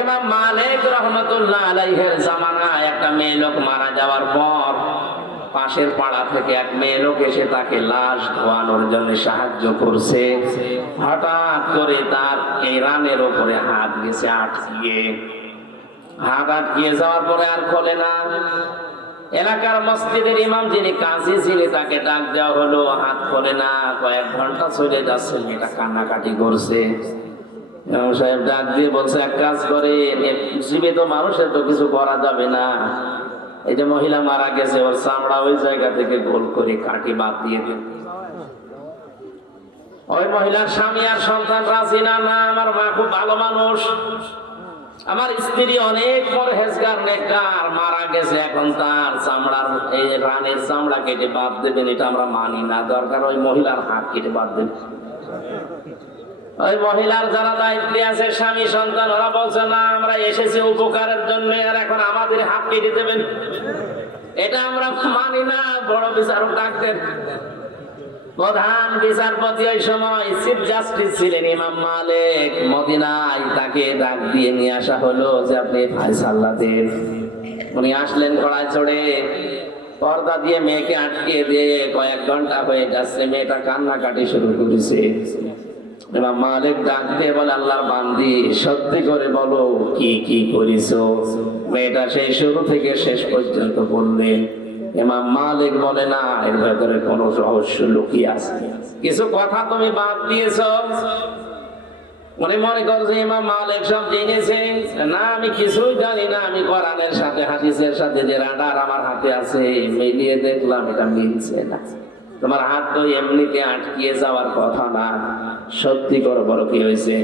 ইমাম মালিক রহমাতুল্লাহ আলাইহির জামানায় একটা মেয়ে লোক মারা যাওয়ার পর পাশের পাড়া থেকে এক মেয়ে লোক এসে তাকে লাশ ধোয়ানোর জন্য সাহায্য করছে। হঠাৎ করে তার এই রানের উপরে হাত গেছে আটকিয়ে যাওয়ার পরে আর খোলে না। এলাকার মসজিদের ইমাম যিনি কাজী ছিলেন তাকে ডাক দেওয়া হলো, হাত খোলে না। কয়েক ঘন্টা চলে যাচ্ছে, মেয়েটা কান্নাকাটি করছে। ইমাম সাহেব ডাক দিয়ে বলছে, এক কাজ করে, জীবিত মানুষের তো কিছু করা যাবে না, এই যে মহিলা মারা গেছে ওর চামড়া ওই জায়গা থেকে গোল করে কাটি বাদ দিয়ে দিন। ওই মহিলার স্বামী আর সন্তান রাজি না, না আমার মা খুব ভালো মানুষ, আমার স্ত্রী অনেক পরহেজগার নেককার, মারা গেছে, এখন তার চামড়ার এই রানের চামড়া কেটে বাদ দেবেন, এটা আমরা মানি না, দরকার ওই মহিলার হাত কেটে বাদ দেবেন। ওই মহিলার যারা দায়িত্বে আছে, স্বামী সন্তান, ওরা বলছে না আমরা এসেছি উপকারের জন্য, আর এখন আমাদের হাত কেটে দেবেন, এটা আমরা মানি না। বড় বিচারক ডাকতেন, প্রধান বিচারপতি ওই সময় চিফ জাস্টিস ছিলেন ইমাম মালিক, মদিনায়, তাকে ডাক দিয়ে নিয়ে আসা হলো যে আপনি ফায়সালা দেন। উনি আসলেন কড়াই চড়ে, পর্দা দিয়ে মেয়েকে আটকিয়ে দিয়ে কয়েক ঘন্টা হয়ে যাচ্ছে, মেয়েটা কান্নাকাটি শুরু করেছে। ইমাম মালিক ডাক দিয়ে বলে, আল্লাহর বান্দি সত্যি করে বলো কি কি করেছো। মেয়েটা সেই শুরু থেকে শেষ পর্যন্ত বললেন। ইমাম মালিক বলে, না এর ভেতরে কোনো রহস্য লুকিয়ে আছে, কিছু কথা তুমি বাদ দিয়েছো। উনি মনে করছে ইমাম মালিক সব জেনেছে, না আমি কিছুই জানি না, আমি কোরআনের সাথে হাদিসের সাথে যে রাডার আমার হাতে আছে মিলিয়ে দেখলাম এটা মিলছে না, তোমার হাত তো এমনিতে আটকিয়ে যাওয়ার কথা না, সত্যি করে বলো কি হয়েছে।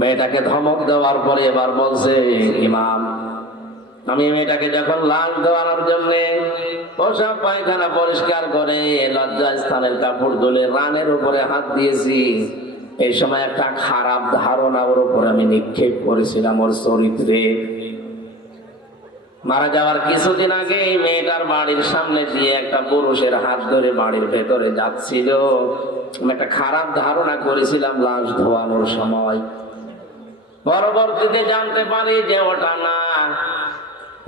মেয়েটাকে ধমক দেওয়ার পরে এবার বলছে, ইমাম আমি মেয়েটাকে যখন লাশ দেওয়ানোর জন্য পোশাক পায়খানা পরিষ্কার করে লজ্জা স্থানের কাপড় তুলে রানের উপরে হাত দিয়েছি, এই সময় একটা খারাপ ধারণা ওর উপরে আমি নিক্ষেপ করেছিলাম, ওর চরিত্রে। মারা যাওয়ার কিছুদিন আগে মেয়েটার বাড়ির সামনে দিয়ে একটা পুরুষের হাত ধরে বাড়ির ভেতরে যাচ্ছিল, আমি একটা খারাপ ধারণা করেছিলাম লাশ ধোয়ানোর সময়। পরবর্তীতে জানতে পারি যে ওটা না,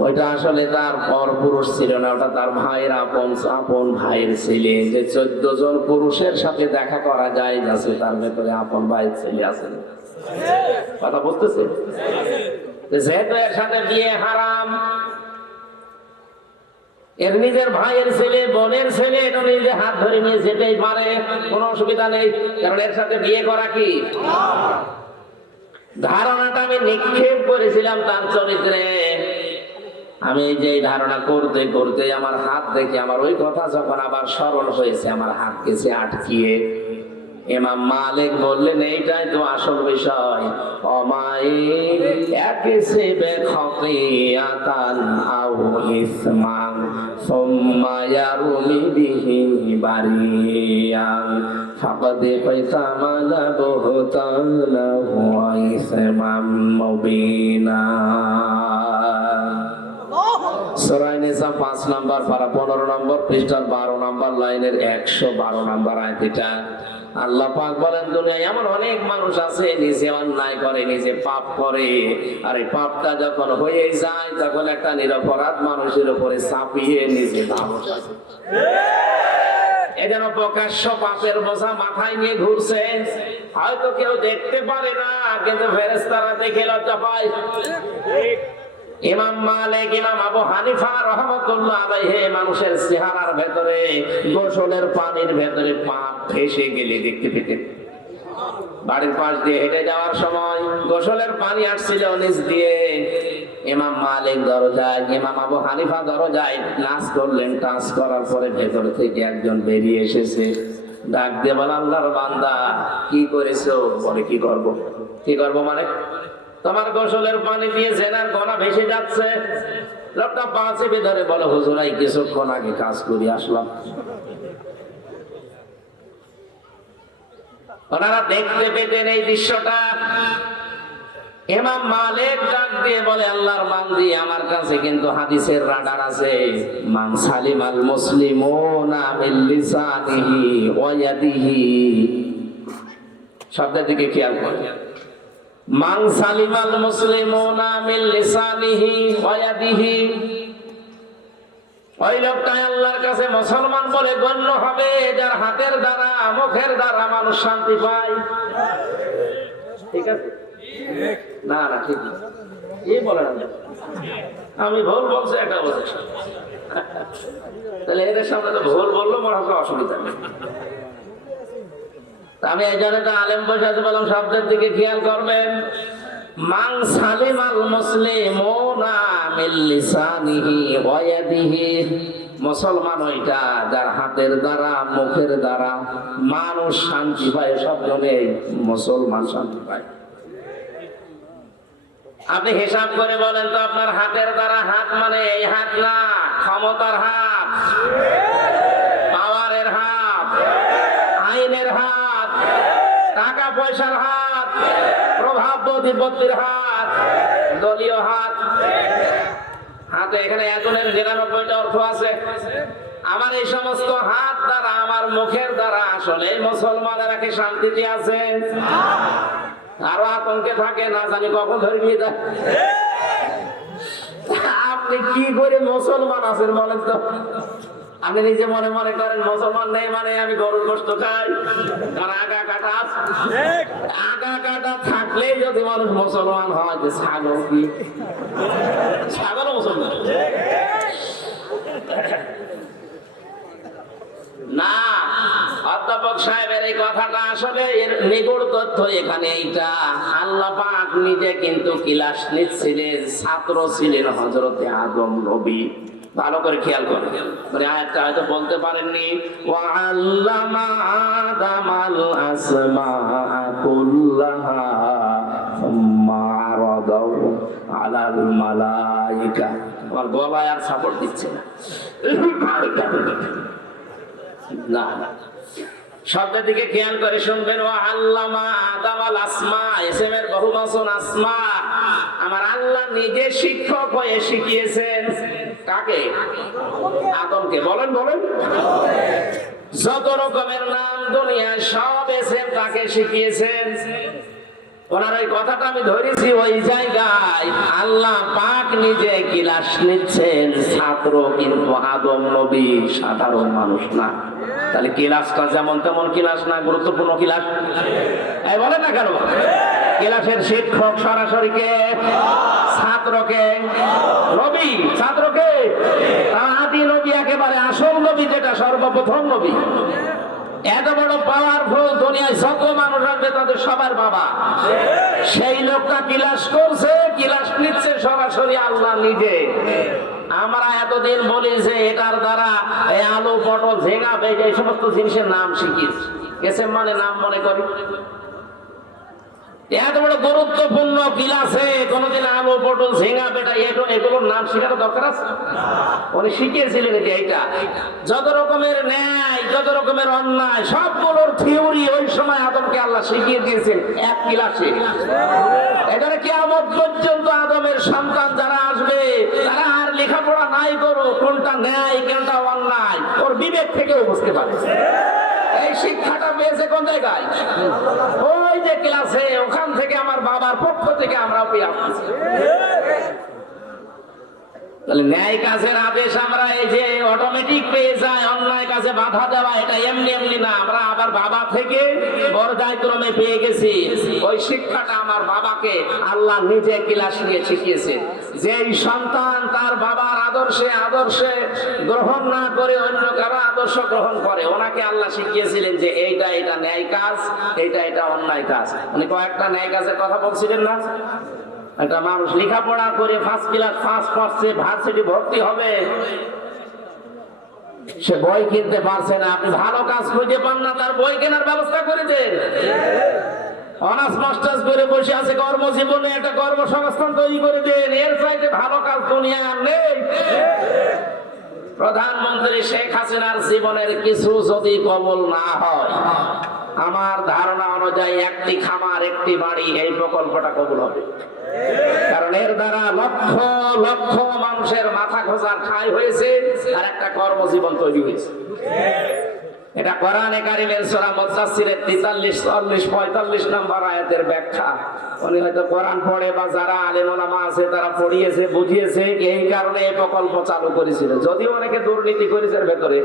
ওইটা আসলে তার পরপুরুষ ছিল না, ওটা তার ভাইয়ের আপন ভাইয়ের ছেলে। যে 14 জন পুরুষের সাথে দেখা করা যায় যাচ্ছে, তার ভেতরে আপন ভাইয়ের ছেলে আছে। কথা বুঝতেছে? যেহেতু এর সাথে বিয়ে হারাম, এর নিজের ভাইয়ের ছেলে বোনের ছেলে, এটা নিজে হাত ধরে নিয়ে যেতেই পারে, কোনো অসুবিধা নেই, কারণ এর সাথে বিয়ে করা কি ধারণাটা আমি নিক্ষেপ করেছিলাম তার চরিত্রে। আমি যে ধারণা করতে করতে আমার হাত দেখে আমার ওই কথা যখন আবার স্মরণ হয়েছে, আমার হাত গেছে আটকিয়ে। ইমাম মালিক বললেন, এইটাই তো আসল বিষয়, অমাইর ইয়াকসিবে খাতিয়াতান আও ইসমান সুম্মা ইয়ারমি বিহি বারিয়ান ফাকাদ ফাতামালা বুহতানা ওয়া ইসমান মুবিনা। সূরা নিসা 5 নম্বর পারা 15 নম্বর পৃষ্ঠার 12 নম্বর লাইনের 112 নম্বর আয়াত। এটা আল্লাহ পাক বলেন, দুনিয়ায় এমন অনেক মানুষ আছে নিজে অন্যায় করে, নিজে পাপ করে, আর এই পাপটা যখন হয়ে যায় তখন একটা নিরপরাধ মানুষের উপরে চাপিয়ে নিজে ধামস আছে। এজন্য প্রকাশ্য পাপের বোঝা মাথায় নিয়ে ঘুরছে, হয়তো কেউ দেখতে পারে না, কিন্তু ফেরেশতারা দেখে লজ্জা পায়। ইমাম মালিক, ইমাম আবু হানিফা রাহমাতুল্লাহ আলাইহি মানুষের চেহারার ভেতরে গোসলের পানির ভেতরে পাপ ভেসে গেলে দেখতে পেতেন। বাড়ির পাশ দিয়ে হেঁটে যাওয়ার সময় গোসলের পানি আসছিল নিচ দিয়ে, ইমাম মালিক দরজায়, ইমাম আবু হানিফা দরজায় নাচ করলেন, টাচ করার পরে ভেতর থেকে একজন বেরিয়ে এসেছে, ডাক দিয়ে বলে, আল্লাহর বান্দা কি করেছো? বলে, কি করব মানে তোমার গোসলের পানি দিয়ে জেনার গনা ভেসে যাচ্ছে। লোকটা পাঁচে বেধরে বলে, হুজুর এই কিছুক্ষণ আগে কাজ করে আসলাম। ওনারা দেখতে পেতেন এই দৃশ্যটা। ইমাম মালিক ডাক দিয়ে বলে, আল্লাহর বান্দি আমার কাছে কিন্তু হাদিসের রাডার আছে, মান সালিমাল মুসলিমুনা মিন লিসানিহি ওয়া ইয়াদিহি। শব্দের দিকে খেয়াল করেন, মান সালিমাল মুসলিমুনা মিন লিসানিহি ওয়া ইয়াদিহি, ওই লোকটাই আল্লাহর কাছে মুসলমান বলে গণ্য হবে যার হাতের দ্বারা মুখের দ্বারা মানুষ শান্তি পায়। ঠিক আছে? না না ঠিক না, এই বলে না, আমি ভুল বলছি একটা বলছি, তাহলে এদের সামনে তো ভুল বললো মনে হয় অসুবিধা নেই। আমি এই জন্য তো আলেম বসাতে বললাম শব্দের দিকে খেয়াল করবেন। মান সালিমাল মুসলিমুনা মিন লিসানিহি ওয়া ইয়াদিহি, মুসলমান ওইটা যার হাতের দ্বারা মুখের দ্বারা মানুষ শান্তি পায়, সব জনে মুসলমান শান্তি পায়। আপনি হিসাব করে বলেন তো, আপনার হাতের দ্বারা, হাত মানে এই হাত না, ক্ষমতার হাত, পাওয়ারের হাত, আইনের হাত, টাকা পয়সার হাত, প্রভাব প্রতিপত্তির হাত, দলীয় হাত। হাতে এখানে একজনের ৯৯টা অর্থ আছে। আমার এই সমস্ত হাত দ্বারা, আমার মুখের দ্বারা আসলে মুসলমানেরা কি শান্তিতে আছে? আরো আতঙ্কে থাকে, না জানি কখন ধরে নিয়ে যায়। আপনি কি করে মুসলমান আছেন বলেন তো? আপনি নিজে মনে মনে করেন মুসলমান নেই মানে আমি গরুর গোশত খাই, কারণ আগা কাটা আছে। আগা কাটা থাকলে যদি মানুষ মুসলমান হয়, যে ছাগল কি, ছাগলও মুসলমান না। অধ্যাপক সাহেবের এই কথাটা আসলে এর নিগুড় তথ্য এখানে এইটা। আল্লাহ পাক নিজে কিন্তু ক্লাস নিচ্ছিলেন, ছাত্র ছিলেন হযরতে আদম নবী। ভালো করে খেয়াল করেন, মানে আয়াতটা হয়তো বলতে পারেননি। ওয়া আল্লামা আদামাল আসমাআ কুল্লাহা সুম্মা আরাদাহু আলাল মালায়েকা। আমার গলায় আর সাপোর্ট দিচ্ছে না, না শব্দের দিকে খেয়াল করে শুনবেন। ওয়া আল্লামা আদামাল আসমা, ইসমের বহুবচন আসমা। আমার আল্লাহ নিজে শিক্ষক হয়ে শিখিয়েছেন। কাকে? আদমকে। বলেন বলেন। যত রকমের নাম দুনিয়ায় সব এসেম তাকে শিখিয়েছেন। ওনার ওই কথাটা আমি ধরেছি ওই জায়গায় আল্লাহ পাক নিজে ক্লাস নিচ্ছেন, ছাত্র কিন্তু আদম নবী, সাধারণ মানুষ না। তাহলে ক্লাসটা যেমন তেমন ক্লাস না, গুরুত্বপূর্ণ ক্লাস। এই বলে না কেন? ক্লাসের শিক্ষক সরাসরি কে? ছাত্রকে। নবী ছাত্রকে, আদি নবী, একেবারে আসল নবী, যেটা সর্বপ্রথম নবী। এত বড় পাওয়ারফুল দুনিয়ায় যত মানুষ আসবে তাদের সবার বাবা। সেই লোকটা ক্লাস করছে, ক্লাস নিচ্ছে সরাসরি আল্লাহ নিজে। আমরা এতদিন বলি যে এটার দ্বারা এই আলু, পটল, ঝিঙা, বেগুন এই সমস্ত জিনিসের নাম শিখিয়েছি, গেছে মানে নাম মনে করি। এত বড় গুরুত্বপূর্ণ ক্লাসে কোনদিন আলু, পটল, ঝিঙা, বেটা এগুলোর নাম শেখানো দরকার আছে? উনি শিখিয়েছিলেন যে এইটা যত রকমের ন্যায়, যত রকমের অন্যায়, সবগুলোর থিওরি ওই সময় আদমকে আল্লাহ শিখিয়ে দিয়েছেন এক ক্লাসে। এখানে কিয়ামত পর্যন্ত আদমের সন্তান যারা আসবে তারা আর লেখাপড়া নাই করো, কোনটা ন্যায় কোনটা অন্যায় ওর বিবেক থেকেও বুঝতে পারে। এই শিক্ষাটা পেয়েছে কোন জায়গায়? ওই যে ক্লাসে, ওখান থেকে আমার বাবার পক্ষ থেকে আমরাও পেয়ে আসছি। তাহলে ন্যায় কাজের আদেশ আমরা এই যে অটোমেটিক পেয়ে যাই, অন্যায় কাজে বাধা দেওয়া এটা এমনি এমনি না, আমরা আবার বাবা থেকে পর্যায়ক্রমে পেয়ে গেছি। ওই শিক্ষাটা আমার বাবাকে আল্লাহ নিজে ক্লাস নিয়ে শিখিয়েছে। যেই সন্তান তার বাবার আদর্শে গ্রহণ না করে অন্য কারো আদর্শ গ্রহণ করে, ওনাকে আল্লাহ শিখিয়েছিলেন যে এইটা এটা ন্যায় কাজ, এটা অন্যায় কাজ। উনি কয়েকটা ন্যায় কাজের কথা বলছিলেন না? একটা মানুষ লেখাপড়া করে ফার্স্ট ক্লাস পাস করছে, ভার্সিটি ভর্তি হবে, সে বই কিনতে পারছে না। আপনি ভালো কাজ খুঁজে পান না, তার বই কেনার ব্যবস্থা করে দেন। অনার্স মাস্টার্স করে বসে আছে, কর্মজীবনে একটা কর্মসংস্থান তৈরি করে দেন। এর চাইতে ভালো কাজ দুনিয়া আর নেই। প্রধানমন্ত্রী শেখ হাসিনার জীবনের কিছু যদি কবল না হয়, আমার ধারণা অনুযায়ী একটি খামার, একটি বাড়ি, এই প্রকল্পটা কবুল হবে। কারণ এর দ্বারা লক্ষ লক্ষ মানুষের মাথা খোঁজার ঠাঁই হয়েছে আর একটা কর্মজীবন তৈরি হয়েছে। এটা কোরআনে কারিমের সূরা মুদাসসিরের 43, 44, 45 নম্বর আয়াতের ব্যাখ্যা। উনি হয়তো কোরআন পড়ে বা যারা আলেম ওলামা আছে তারা পড়িয়েছে, বুঝিয়েছে, এই কারণে এই প্রকল্প চালু করেছিল। যদিও অনেকে দুর্নীতি করেছে ভেতরে,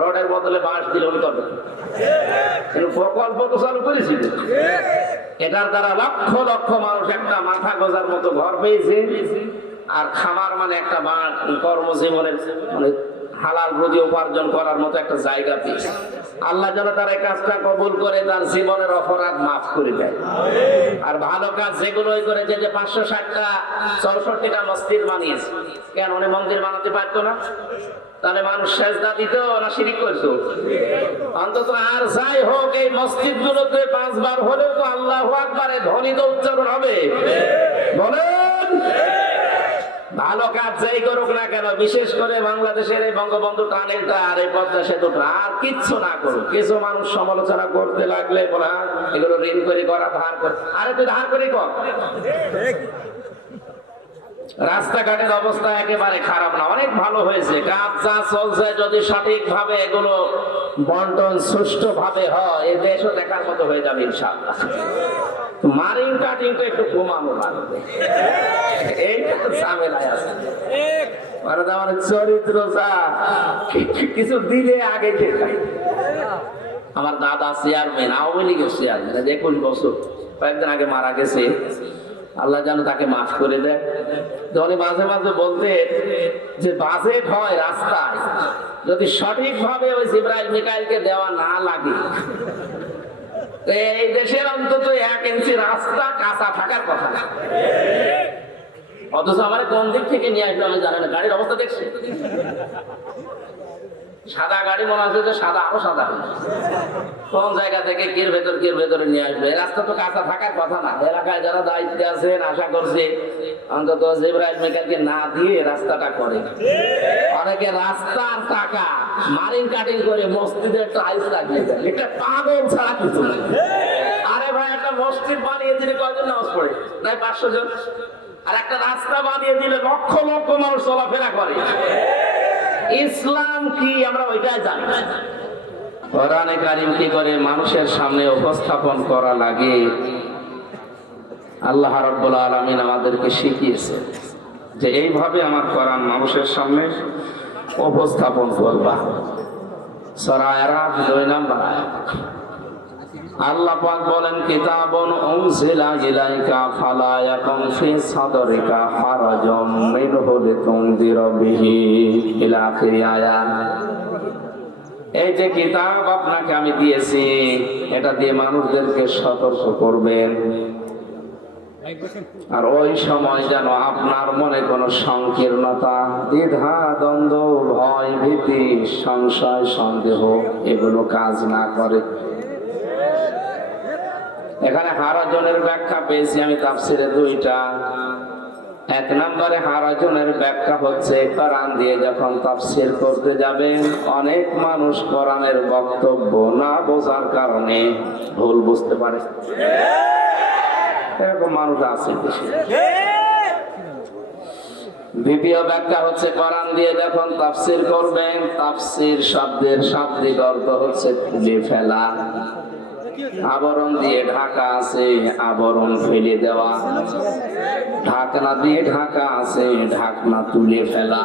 রডের বদলে বাঁশ দিলে উনি করবে, কিন্তু প্রকল্প তো চালু করেছিল। এটার দ্বারা লক্ষ লক্ষ মানুষ একটা মাথা গোজার মতো ঘর পেয়েছে, আর খামার মানে একটা কর্মজীবনের মানে হালাল রুজি উপার্জন করার মতো একটা জায়গা পেয়েছে। আল্লাহ যেন তার এই কাজটা কবুল করে তার জীবনের অপরাধ মাফ করে দেয়। আর ভালো কাজ যেগুলোই করেছে, যে 560টা 64টা মসজিদ বানিয়েছে, কেন উনি মন্দির বানাতে পারতো না? তাহলে মানুষ সেজদা দিত না শিরিক করতো? অন্তত আর যাই হোক, এই মসজিদ গুলোতে 5 বার হলেও তো আল্লাহু আকবারে ধ্বনিত উচ্চারণ হবে। বলেন, ভালো কাজ যাই করুক না কেন, বিশেষ করে বাংলাদেশের এই বঙ্গবন্ধু টানেলটা আর এই পদ্মা সেতুটা, আর কিচ্ছু না করুক, কিছু মানুষ সমালোচনা করতে লাগলে বলা এগুলো ঋণ করে করা, ধার করে। আরে তুই ধার করে কর। রাস্তাঘাটের অবস্থা একেবারে খারাপ না, অনেক ভালো হয়েছে। কাজ যা চলছে, যদি সঠিকভাবে এগুলো বন্টন সুষ্ঠুভাবে হয়, এই দেশও দেখার মতো হয়ে যাবে ইনশাআল্লাহ। মারিং কাটিং তো একটু কমানো লাগবে, এইটা তো ঝামেলায় আছে। আমার চরিত্র যা কিছু দিলে আগে দেখাই। আমার দাদা চেয়ারম্যান, আওয়ামী লীগের চেয়ারম্যান, 21 বছর, কয়েকদিন আগে মারা গেছে। আল্লাহ যেন তাকে মাফ করে দেয়। উনি মাঝে মাঝে বলতে যে বাজেট হয় রাস্তায়, যদি সঠিকভাবে ওই জিবরাইল মিকাইলকে দেওয়া না লাগে, এই দেশের অন্তত 1 ইঞ্চি রাস্তা কাঁচা থাকার কথা না। অথচ আমার কোন দিক থেকে নিয়ে আসলো আমি জানি না। গাড়ির অবস্থা দেখছি, সাদা গাড়ি মনে হচ্ছে যে সাদা আরো সাদা, কোন জায়গা থেকে কির ভেতরে নিয়ে আসবে? এই রাস্তা তো কাঁচা থাকার কথা না। এলাকায় যারা দায়িত্বে আছেন, আশা করছি অন্তত জিবরাইল মিকাইলকে না দিয়ে রাস্তাটা করে। অনেকে রাস্তার টাকা মারিং কাটিং করে মসজিদের টাইলস লাগিয়ে দেয়, এটা পাগল ছাড়া কিছু না। আরে ভাই, একটা মসজিদ বানিয়ে দিলে কয়জন নামাজ পড়ে? প্রায় 500 জন। আর একটা রাস্তা বানিয়ে দিলে লক্ষ লক্ষ মানুষ চলাফেরা করে। ইসলাম কি আমরা ওইটাই জানি না। কোরআনে কারীম কি করে মানুষের সামনে উপস্থাপন করা লাগে, আল্লাহ রাব্বুল আলামিন আমাদেরকে শিখিয়েছে যে এইভাবে আমার কোরআন মানুষের সামনে উপস্থাপন করবা। সূরা আরাফ 2 নম্বর আয়াত। আল্লাহ পাক বলেন, কিতাবুন উনজিলা ইলাইকা ফালা ইয়াকুম ফি সাদরিকা হারাজুম মিনহু লিতুনদিরা বিহি ইলা আখির আয়াত। এই যে কিতাব আপনাকে আমি দিয়েছি, এটা দিয়ে মানুষদেরকে সতর্ক করবেন, আর ওই সময় যেন আপনার মনে কোনো সংকীর্ণতা, দ্বিধা, দ্বন্দ্ব, ভয়, ভীতি, সংশয়, সন্দেহ এগুলো কাজ না করে। এখানে হারাজনের ব্যাখ্যা পেয়েছি আমি তাফসিরে 2টা। 1 নম্বরে হারাজনের ব্যাখ্যা হচ্ছে, কোরআন দিয়ে যখন তাফসির করতে যাবেন, অনেক মানুষ কোরআনের বক্তব্য না বোঝার কারণে ভুল বুঝতে পারে। এরকম মানুষ আছে বেশি। দ্বিতীয় ব্যাখ্যা হচ্ছে, কোরআন দিয়ে যখন তাফসির করবেন, তাফসির শব্দের শাব্দিক অর্থ হচ্ছে খুলে ফেলা। আবরণ দিয়ে ঢাকা আছে, আবরণ ফেলে দেওয়া। ঢাকনা দিয়ে ঢাকা আছে, ঢাকনা তুলে ফেলা।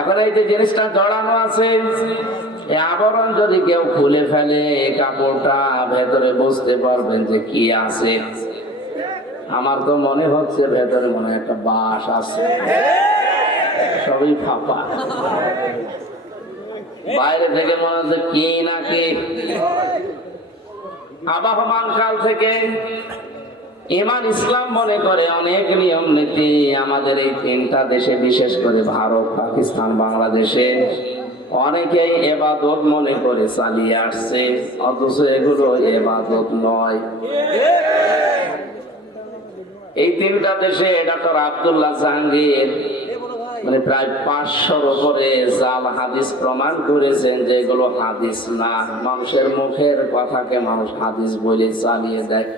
এখন এই যে জিনিসটা জড়ানো আছে, এই আবরণ যদি কেউ খুলে ফেলে, এই কাপড়টা ভেতরে বুঝতে পারবেন যে কি আছে। আমার তো মনে হচ্ছে ভেতরে মনে হয় একটা বাঁশ আছে, সবই ফাঁপা। বাইরে থেকে মনে হচ্ছে কি না কি। আবহমান কাল থেকে ইমান ইসলাম মনে করে অনেক নিয়ম নীতি আমাদের এই 3টা দেশে, বিশেষ করে ভারত, পাকিস্তান, বাংলাদেশে অনেকেই ইবাদত মনে করে চালিয়ে আসছে, অথচ এগুলো ইবাদত নয়। এই 3টা দেশে ডক্টর আব্দুল্লাহ জাহাঙ্গীর মানে প্রায় 500-র উপরে জাল হাদিস প্রমাণ করেছেন যে এগুলো হাদিস না। মানুষের মুখের কথাকে মানুষ হাদিস বলে চালিয়ে দেয়।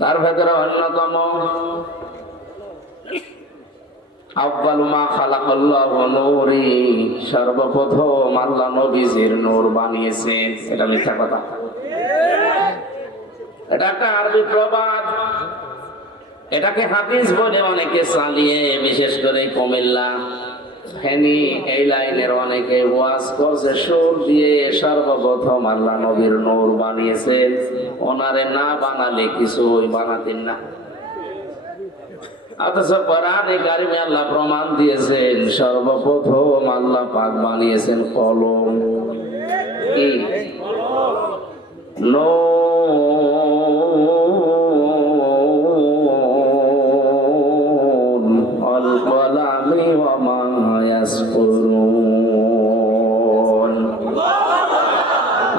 তার ভেতরে অন্যতম আউয়ালু মা খালাকাল্লাহু নূরি, সর্বপ্রথম আল্লাহ নবীজির নূর বানিয়েছেন। এটা মিথ্যা কথা, এটা একটা আরবি প্রবাদ। এটাকে হাদিস বলে অনেকে চালিয়ে, বিশেষ করে কুমিল্লা, ফেনী এই লাইনের অনেকে ওয়াজ করছে সুর দিয়ে, সর্বপ্রথম আল্লাহ নবীর নূর বানিয়েছেন, ওনারে না বানালে কিছুই বানাতেন না। অথচ কোরআনে কারিমে আল্লাহ প্রমাণ দিয়েছেন সর্বপ্রথম আল্লাহ পাক বানিয়েছেন কলম। কি? নুন ওয়াল কলামি ওয়া মা ইয়াসকুরুন।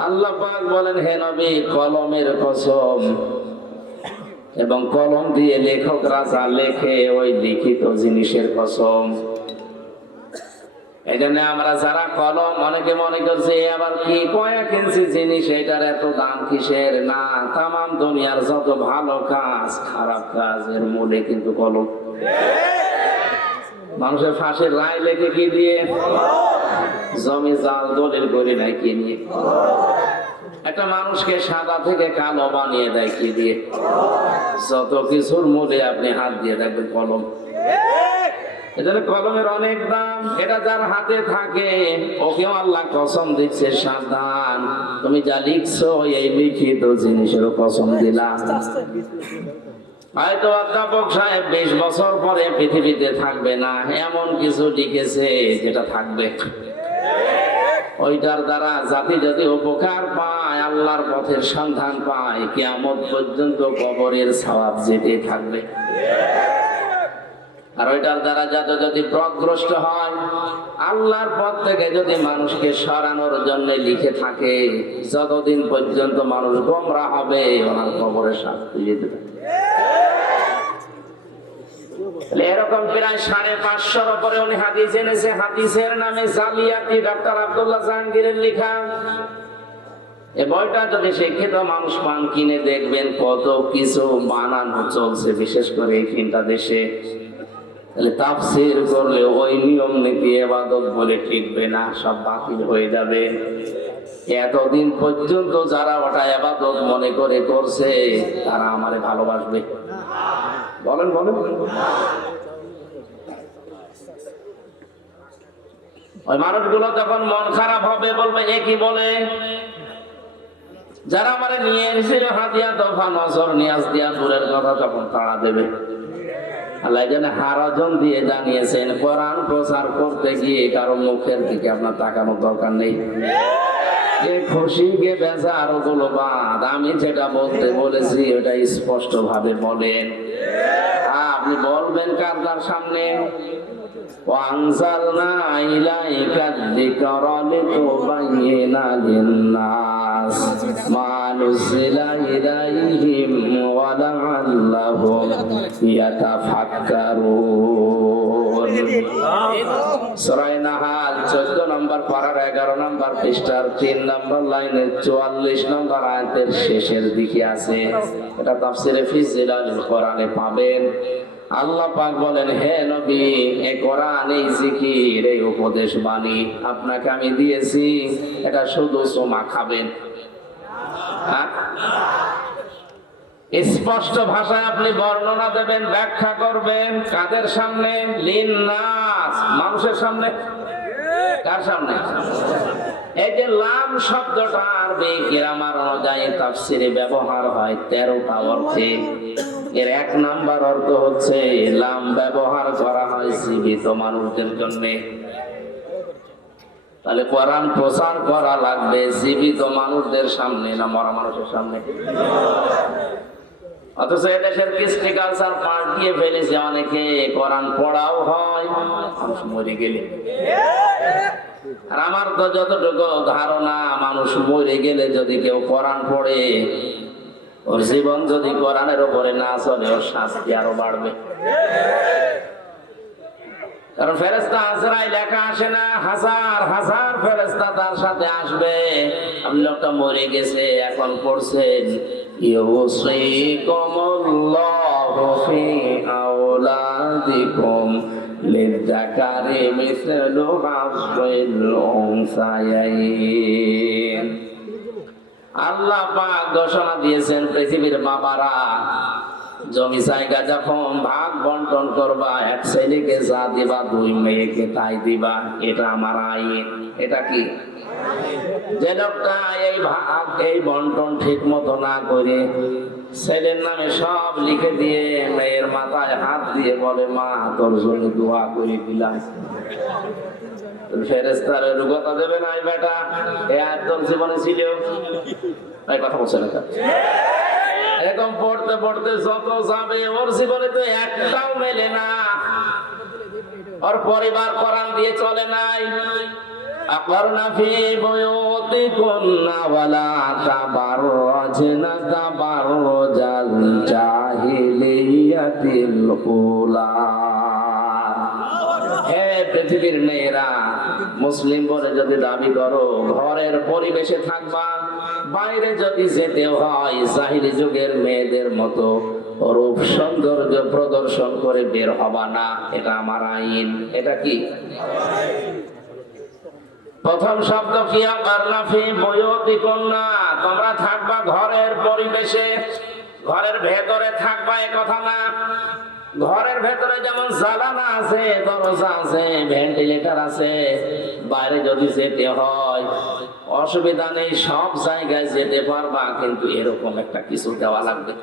আল্লাহ পাক বলেন, হে নবী, কলমের কসম, এবং কলম দিয়ে লেখকরা যা লেখে ওই লিখিত জিনিসের কসম। এই জন্য আমরা যারা কলম, অনেকে মনে করছে আবার কি কয়েক ইঞ্চি জিনিস, এটার এত দাম কিসের? না, তামাম দুনিয়ার যত ভালো কাজ, খারাপ কাজের মূলে কিন্তু কলম। মানুষের ফাঁসির রায় লেখে কি দিয়ে? জমি জাল দলিল করে নেয় কি নিয়ে? একটা মানুষকে সাদা থেকে কালো বানিয়ে দেয় কি দিয়ে? যত কিছুর মূলে আপনি হাত দিয়ে দেখবেন কলম। এজন্য কলমের অনেক দাম। এটা যার হাতে থাকে ওকেও আল্লাহ কসম দিচ্ছে, সাবধান, তুমি যা লিখছো এই লিখিত জিনিসেরও কসম দিলাম। হয়তো অধ্যাপক সাহেব 20 বছর পরে পৃথিবীতে থাকবে না, এমন কিছু লিখেছে যেটা থাকবে। ওইটার দ্বারা জাতি যদি উপকার পায়, আল্লাহর পথের সন্ধান পায়, কিয়ামত পর্যন্ত কবরের সওয়াব যেতে থাকবে। আর ওইটার দ্বারা যাতে যদি প্রগ্রস্ত হয়, আল্লাহর পথ থেকে যদি মানুষকে সরানোর জন্য লিখে থাকে, যতদিন পর্যন্ত মানুষ গোমরা হবে ওনার কবরের শাস্তি যেতে থাকে। এরকম প্রায় 550-র উপরে উনি হাদিস এনেছে। হাদিসের নামে জালিয়াতি, ডক্টর আব্দুল্লাহ জাহাঙ্গীরের লেখা। এই বইটা যদি শিক্ষিত মানুষ পান, কিনে দেখবেন কত কিছু বানানো চলছে, বিশেষ করে এই 3টা দেশে। তাহলে তাফসীর করলে ওই নিয়ম নীতি ইবাদত বলে টিকবে না, সব বাতিল হয়ে যাবে। এতদিন পর্যন্ত যারা ওটা ইবাদত মনে করে করছে, তারা আমারে ভালোবাসবে? বলেন বলেন। ওই মানুষগুলো যখন মন খারাপ হবে, বলবে এ কি বলে? যারা আমারে নিয়ে এসেছিল হাদিয়া তোফা নজর নিয়াজ দিয়া দূরের কথা, তখন তাড়া দেবে। আল্লাহ যেন হারাজন দিয়ে জানিয়েছেন, কোরআন প্রচার করতে গিয়ে কারো মুখের দিকে আপনার তাকানোর দরকার নেই। খুশিকে বেচার ওগুলো বাদ, আমি যেটা বলতে বলেছি ওটা স্পষ্ট ভাবে বলেন। আপনি বলবেন কার সামনে? وأنزلنا إليك الذكر لتبين للناس ما نزل إليهم ولعلهم يتفكرون। সূরা নাহাল 14 নম্বর পারার 11 নম্বর পৃষ্ঠার 3 নম্বর লাইনের 44 নম্বর আয়াতের শেষের দিকে আছে। এটা তাফসীরে ফি জিলালিল কোরআনে পাবেন। আল্লাহ পাক বলেন, হে নবী, এই কোরআন, এই জিকির, এই উপদেশ বাণী আপনাকে আমি দিয়েছি, এটা শুধু চুমা খাবেন। স্পষ্ট ভাষায় আপনি বর্ণনা দেবেন, ব্যাখ্যা করবেন। কাদের সামনে? লিন্নাস, মানুষের সামনে। কার সামনে? এই যে লাম শব্দটা আরবি গ্রামার অনুযায়ী তাফসীরে ব্যবহার হয় 13টা অর্থে। এর 1 নাম্বার অর্থ হচ্ছে লাম ব্যবহার করা হয় জীবিত মানুষদের জন্য। তাহলে কোরআন প্রচার করা লাগবে জীবিত মানুষদের সামনে, না মরা মানুষের সামনে? অথচ এদেশের কৃষ্টি কালচার পাল্টিয়ে ফেলেছে অনেকে। কোরআন পড়াও হয় মানুষ মরে গেলে। আর আমার তো যতটুকু ধারণা, মানুষ মরে গেলে যদি কেউ কোরআন পড়ে, ওর জীবন যদি কোরআনের উপরে না চলে, ওর শাস্তি আরো বাড়বে। কারণ ফেরেশতা আজরাইল একা আসে না, হাজার হাজার ফেরেশতা তার সাথে আসবে। আপনি লোকটা মরে গেছে, এখন পড়ছেন ইউসিকুমুল্লাহু ফি আওলাদিকুম লিযাকারি মিসলু হাযযিল উনসায়াইন। আল্লাহ পাক ঘোষণা দিয়েছেন, পৃথিবীর বাবারা জমি জায়গা যখন ভাগ বন্টন করবা, এক ছেলেকে যা দিবা, দুই মেয়েকে তাই দিবা। এটা আমার আইন। এটা কি? যে লোকটা এই ভাগ এই বন্টন ঠিক মতো না করে ছেলের নামে সব লিখে দিয়ে মেয়ের মাথায় হাত দিয়ে বলে, মা তোর জন্য দোয়া করে দিলাম, ফেরেশতার কথা দেবে না বেটা। এই আয়াত তোর জীবনে ছিল? এই কথা বলছে না? এরকম পড়তে পড়তে যত যাবে, ওর জীবনে তো একটাও মেলে না। ওর পরিবার কোরআন দিয়ে চলে নাই। আকরনা ফি বুয়ুতিকুন্না ওয়ালা তাবাররাজনা তাবাররাজাল জাহিলিয়াতিল উলা। হে পৃথিবীর মেয়েরা, মুসলিম বলে যদি দাবি করো, ঘরের পরিবেশে থাকবা, বাইরে যদি যেতে হয় জাহিলি যুগের মেয়েদের মতো রূপ সৌন্দর্য প্রদর্শন করে বের হবা না। এটা আমার আইন। এটা কি? প্রথম শব্দ কি? আকরনা ফি বুয়ুতিকুন্না, তোমরা থাকবা ঘরের পরিবেশে, ঘরের ভেতরে থাকবা এ কথা না। ঘরের ভেতরে যেমন জ্বালানা আছে, দরজা আছে, ভেন্টিলেটর আছে, বাইরে যদি যেতে হয় অসুবিধা নেই, সব জায়গায় যেতে পারবা, কিন্তু এরকম একটা কিছু দেওয়া লাগবে।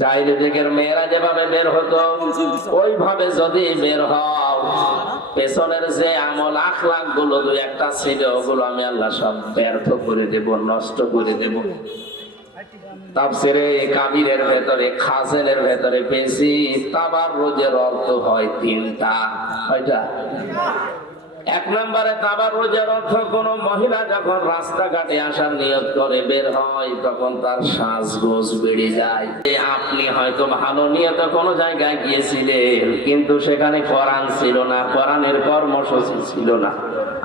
জাহিলি যুগের মেয়েরা যেভাবে বের হতো, ওইভাবে যদি বের হও, পেছনের যে আমল আখলাক গুলো দুই একটা ছিল, ওগুলো আমি আল্লাহ সব ব্যর্থ করে দেব, নষ্ট করে দেব। তাফসিরে কাবিরের ভেতরে, খাজেনের ভেতরে পেয়েছি তাবাররুজের অর্থ হয় তিনটা। কয়টা? এক নম্বরে তাবাররুজের অর্থ, কোন মহিলা যখন রাস্তাঘাটে আসার নিয়ত করে বের হয়, তখন তার সাজগোজ বেড়ে যায়। আপনি হয়তো ভালো নিয়তে কোনো জায়গায় গিয়েছিলেন, কিন্তু সেখানে কোরআন ছিল না, কোরআনের কর্মসূচি ছিল না।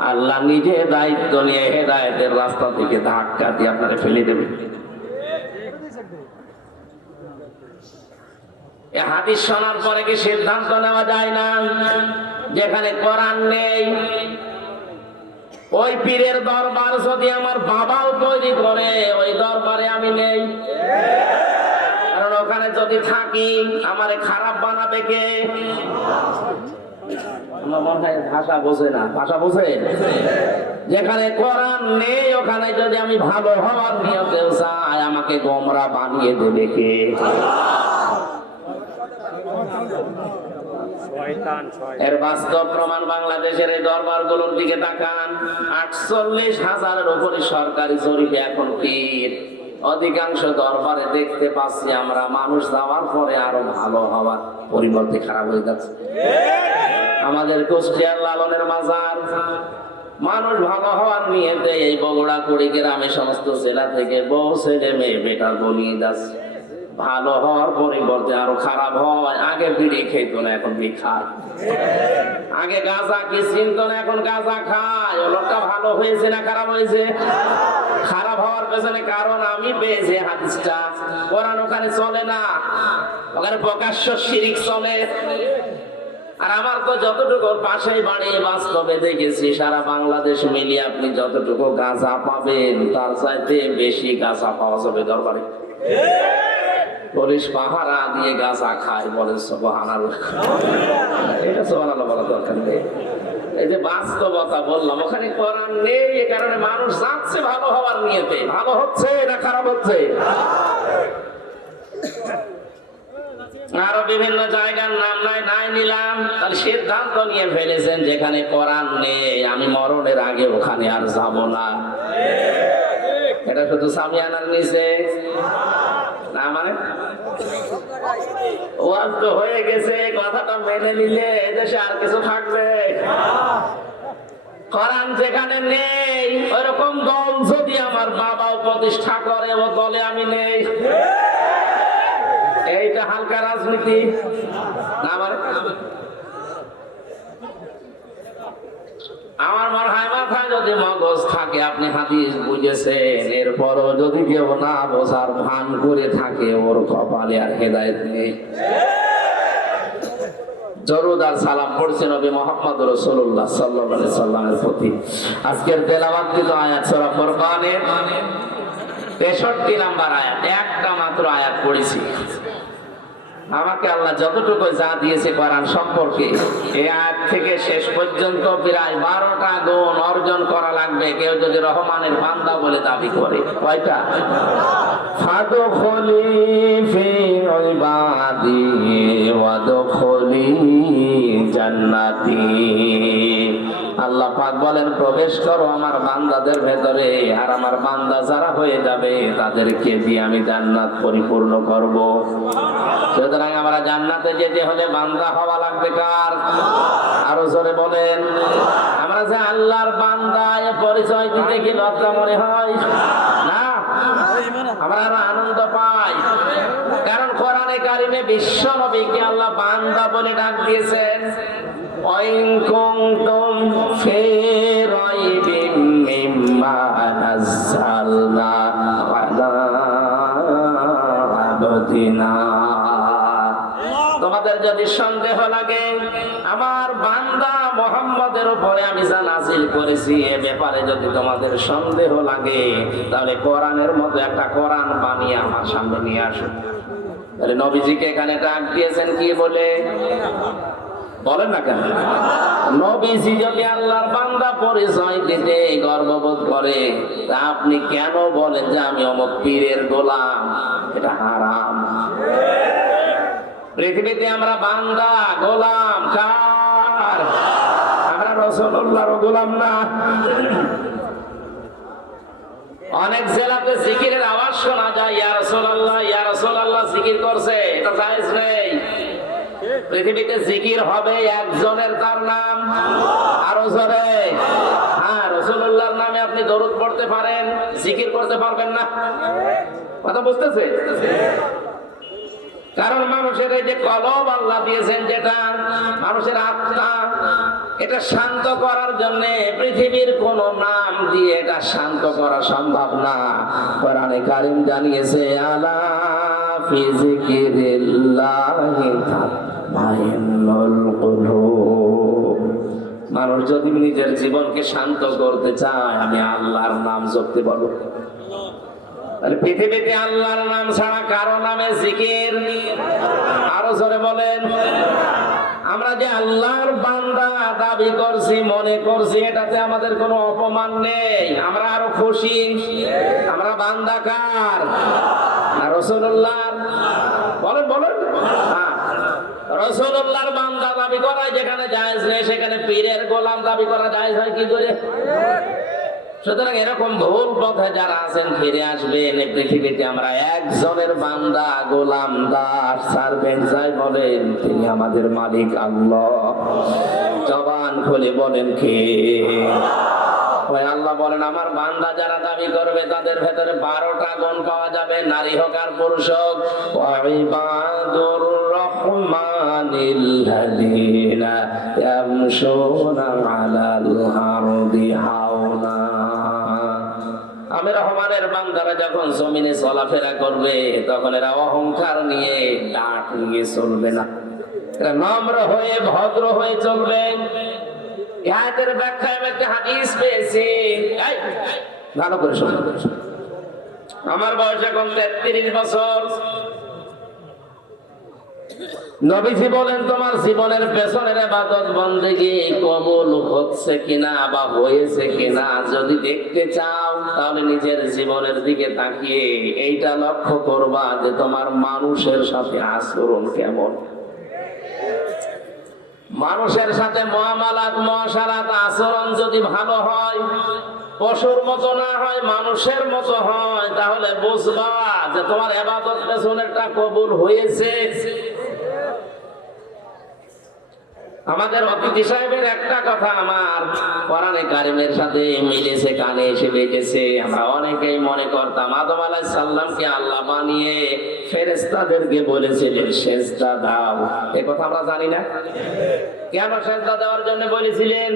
আল্লাহ নিজে দায়িত্ব নিয়ে হেদায়েতের রাস্তা থেকে ধাক্কা দিয়ে আপনারা ফেলে দেবে। এই হাদিস শোনার পরে কি সিদ্ধান্ত নেওয়া যায় না? যেখানে কোরআন নেই, ওই পীরের দরবার যদি আমার বাবাও তৈরি করে, ওই দরবারে আমি নেই। কারণ ওখানে যদি থাকি আমারে খারাপ বানাবে কে? ভাষা বোঝে না। ভাষা বোঝে? যেখানে কোরআন নেই, ওখানে যদি আমি ভালো হওয়ার নিয়তেও চাই, আমাকে গোমরা বানিয়ে দেবে কে? এর বাস্তব প্রমাণ বাংলাদেশের এই দরবারগুলোর দিকে তাকান। 48,000-এর উপরে সরকারি জরিপে এখন পীর। অধিকাংশ দরবারে দেখতে পাচ্ছি আমরা, মানুষ যাওয়ার পরে আরো ভালো হওয়ার পরিবর্তে খারাপ হয়ে যাচ্ছে। আমাদের কুষ্টিয়ার লালনের মাজার, মানুষ ভালো হওয়ার নিয়েতে এই বগুড়া কুড়ি গ্রামে সমস্ত জেলা থেকে বহু ছেলে মেয়ে বেটা বলিয়ে যাচ্ছে। ভালো হওয়ার পরিবর্তে আরো খারাপ হয়। আগে বিড়ি খেত না, এখন বিড়ি খায়। আগে গাঁজা কি চিনত না, এখন গাঁজা খায়। ও লোকটা ভালো হয়েছে না খারাপ হয়েছে? খারাপ হওয়ার পেছনে কারণ আমি পেয়েছি হাদিসটা। কোরআন ওখানে চলে না, ওখানে প্রকাশ্য শিরিক চলে। আর আমার তো যতটুকু পাশেই বাড়ি, বাস্তবে দেখেছি সারা বাংলাদেশ মিলিয়ে আপনি যতটুকু গাঁজা পাবেন, তার চাইতে বেশি গাঁজা পাওয়া যাবে দরবারে। পুলিশ পাহারা দিয়ে গাঁজা খায়, বলেন সুবহানাল্লাহ। এটা সুবহানাল্লাহ বলা দরকার নেই। এই যে বাস্তবতা বললাম, ওখানে কোরআন নেই, এ কারণে মানুষ যাচ্ছে ভালো হওয়ার নিয়তে। ভালো হচ্ছে না খারাপ হচ্ছে? আরো বিভিন্ন জায়গার নাম নাই নিলাম। তাহলে সিদ্ধান্ত নিয়ে ফেলেছেন, যেখানে কোরআন নেই আমি মরণের আগে ওখানে আর যাব না। এটা শুধু সামিয়ানার নিচে না, মানে ওয়াজ তো হয়ে গেছে, কথাটা মেনে নিলে এদেশে আর কিছু থাকবে? কোরআন যেখানে নেই, ওইরকম দল যদি আমার বাবাও প্রতিষ্ঠা করে, ও দলে আমি নেই। এইটা হালকা রাজনীতি না? আমার মনে হয় মাথায় যদি মগজ থাকে আপনি হাদিস বুঝেছেন, এরপরও যদি কেউ না বোঝার ভান করে থাকে ওর কপালে আর হেদায়েত নেই। দরুদ আর সালাম পড়ছে নবী মুহাম্মদ রাসূলুল্লাহ সাল্লাল্লাহু আলাইহি সাল্লামের প্রতি। আজকের তেলাওয়াতকৃত আয়াত সূরা ফুরকানের 63 নাম্বার আয়াত, একটা মাত্র আয়াত পড়েছি। আমাকে আল্লাহ যতটুকু যা দিয়েছে কোরআন সম্পর্কে, এই আয়াত থেকে শেষ পর্যন্ত প্রায় 12টা গুণ অর্জন করা লাগবে কেউ যদি রহমানের বান্দা বলে দাবি করে। কয়টা? ফাদখুলি ফি ইবাদি ওয়াদখুলি জান্নাতি। আল্লাহ পাক বলেন প্রবেশ করো আমার বান্দাদের ভেতরে, আর আমার বান্দা যারা হয়ে যাবে তাদেরকে দিয়ে আমি জান্নাত পরিপূর্ণ করব। সুতরাং আমরা জান্নাতে যেতে হলে বান্দা হওয়া লাগবে কার? আরো জোরে বলেন। আমরা যে আল্লাহর বান্দা এ পরিচয় দিতে কি লজ্জা মনে হয় না? আমরা আনন্দ পাই, কারণ কোরআনে কারিমে বিশ্ব নবীকে আল্লাহ বান্দা বলে ডাক দিয়েছেন। ওয়াইন কুনতুম ফি রাইবিম মিম্মা নাযালনা আলা আবদিনা। তোমাদের যদি সন্দেহ লাগে আমার বান্দা মুহাম্মদের উপরে আমি যা নাযিল করেছি এ ব্যাপারে যদি তোমাদের সন্দেহ লাগে, তাহলে কোরআনের মতো একটা কোরআন বানিয়ে আমার সামনে নিয়ে আসো। তাহলে নবীজিকে এখানে ডাক দিয়েছেন কি বলে? বলেন না কেন? নবীজি যদি আল্লাহর বান্দা পরিচয় দিতে গর্ববোধ করে, তা আপনি কেন বলেন যে আমি অমুক পীরের গোলাম? এটা হারাম। পৃথিবীতে আমরা বান্দা, গোলাম কার? আমরা রাসূলুল্লাহর গোলাম না? অনেক জেলাতে জিকিরের আওয়াজ শোনা যায়, ইয়া রাসূলুল্লাহ ইয়া রাসূলুল্লাহ জিকির করছে, এটা জায়েজ নেই। পৃথিবীতে জিকির হবে একজনের, তার নাম আরো জোরে। হ্যাঁ, রাসূলুল্লাহর নামে আপনি দরুদ পড়তে পারেন, জিকির করতে পারবেন না। কথা বুঝতেছে? কারণ মানুষের এই যে কলব আল্লাহ দিয়েছেন, যেটা মানুষের আত্মা, এটা শান্ত করার জন্য পৃথিবীর কোন নাম দিয়ে এটা শান্ত করা সম্ভব না। কোরআনে কারীম জানিয়েছে আলা ফি যিকিরিল্লাহি তাতমাইন্নুল কুলুব। মানুষ যদি নিজের জীবনকে শান্ত করতে চায়, আমি আল্লাহর নাম জপতে বলো। পৃথিবীতে আল্লাহর নাম ছাড়া কারো নামে জিকির? আরো জোরে বলেন। আমরা যে আল্লাহর বান্দা দাবি করছি, মনে করছি, এটাতে আমাদের কোনো অপমান নেই, আমরা আরো খুশি। আমরা বান্দা কার? রাসূলুল্লাহর। বলেন বলেন। হ্যাঁ, রাসূলুল্লাহর বান্দা দাবি করা যেখানে জায়েজ নেই, সেখানে পীরের গোলাম দাবি করা জায়েজ হয় কি করে? সুতরাং এরকম ভুল পথে যারা আছেন ফিরে আসবেন। পৃথিবীতে আমরা একজনের বান্দা, গোলাম, দাস, সার্ভেন্ট যাই বলেন, তিনি আমাদের মালিক আল্লাহ। জবান খুলে বলেন কে? ওই আল্লাহ বলেন আমার বান্দা যারা দাবি করবে তাদের ভেতরে 12টা গুণ পাওয়া যাবে, নারী হোক আর পুরুষ হোক। ওয়াইবাদুর রহমানিল্লাযীনা ইয়ামশুনা আলাল আরদি হাওনা। আমি রহমানের বান্দারা যখন জমিনে চলাফেরা করবে, তখন এরা অহংকার নিয়ে, ডাক নিয়ে চলবে না, এরা নম্র হয়ে, ভদ্র হয়ে চলবে। আয়াতের ব্যাখ্যায় আমি একটা হাদিস পেয়েছি, ভালো করে শুনুন। আমার বয়স এখন 33 বছর। নবীজি বলেন তোমার জীবনের পেছনের ইবাদত বন্দেগী কবুল হচ্ছে কিনা বা হয়েছে কিনা যদি দেখতে চাও, তাহলে নিজের জীবনের দিকে তাকিয়ে এইটা লক্ষ্য করবা যে তোমার মানুষের সাথে আচরণ কেমন। মানুষের সাথে মুআমালাত, মুআশারাত, আচরণ যদি ভালো হয়, পশুর মতো না হয়, মানুষের মতো হয়, তাহলে বুঝবা যে তোমার ইবাদত পেছনেরটা কবুল হয়েছে। আমাদের অতিথি সাহেবের একটা কথা আমার কোরআনে কারিমের সাথে মিলেছে, কানে এসে বেজেছে। আমরা অনেকেই মনে করতাম আদম আলাইহিস সালামকে আল্লাহ বানিয়ে ফেরেশতাদেরকে বলেছিলেন সেজদা দাও। এই কথা আমরা জানি না। কেন সেজদা দেওয়ার জন্য বলেছিলেন?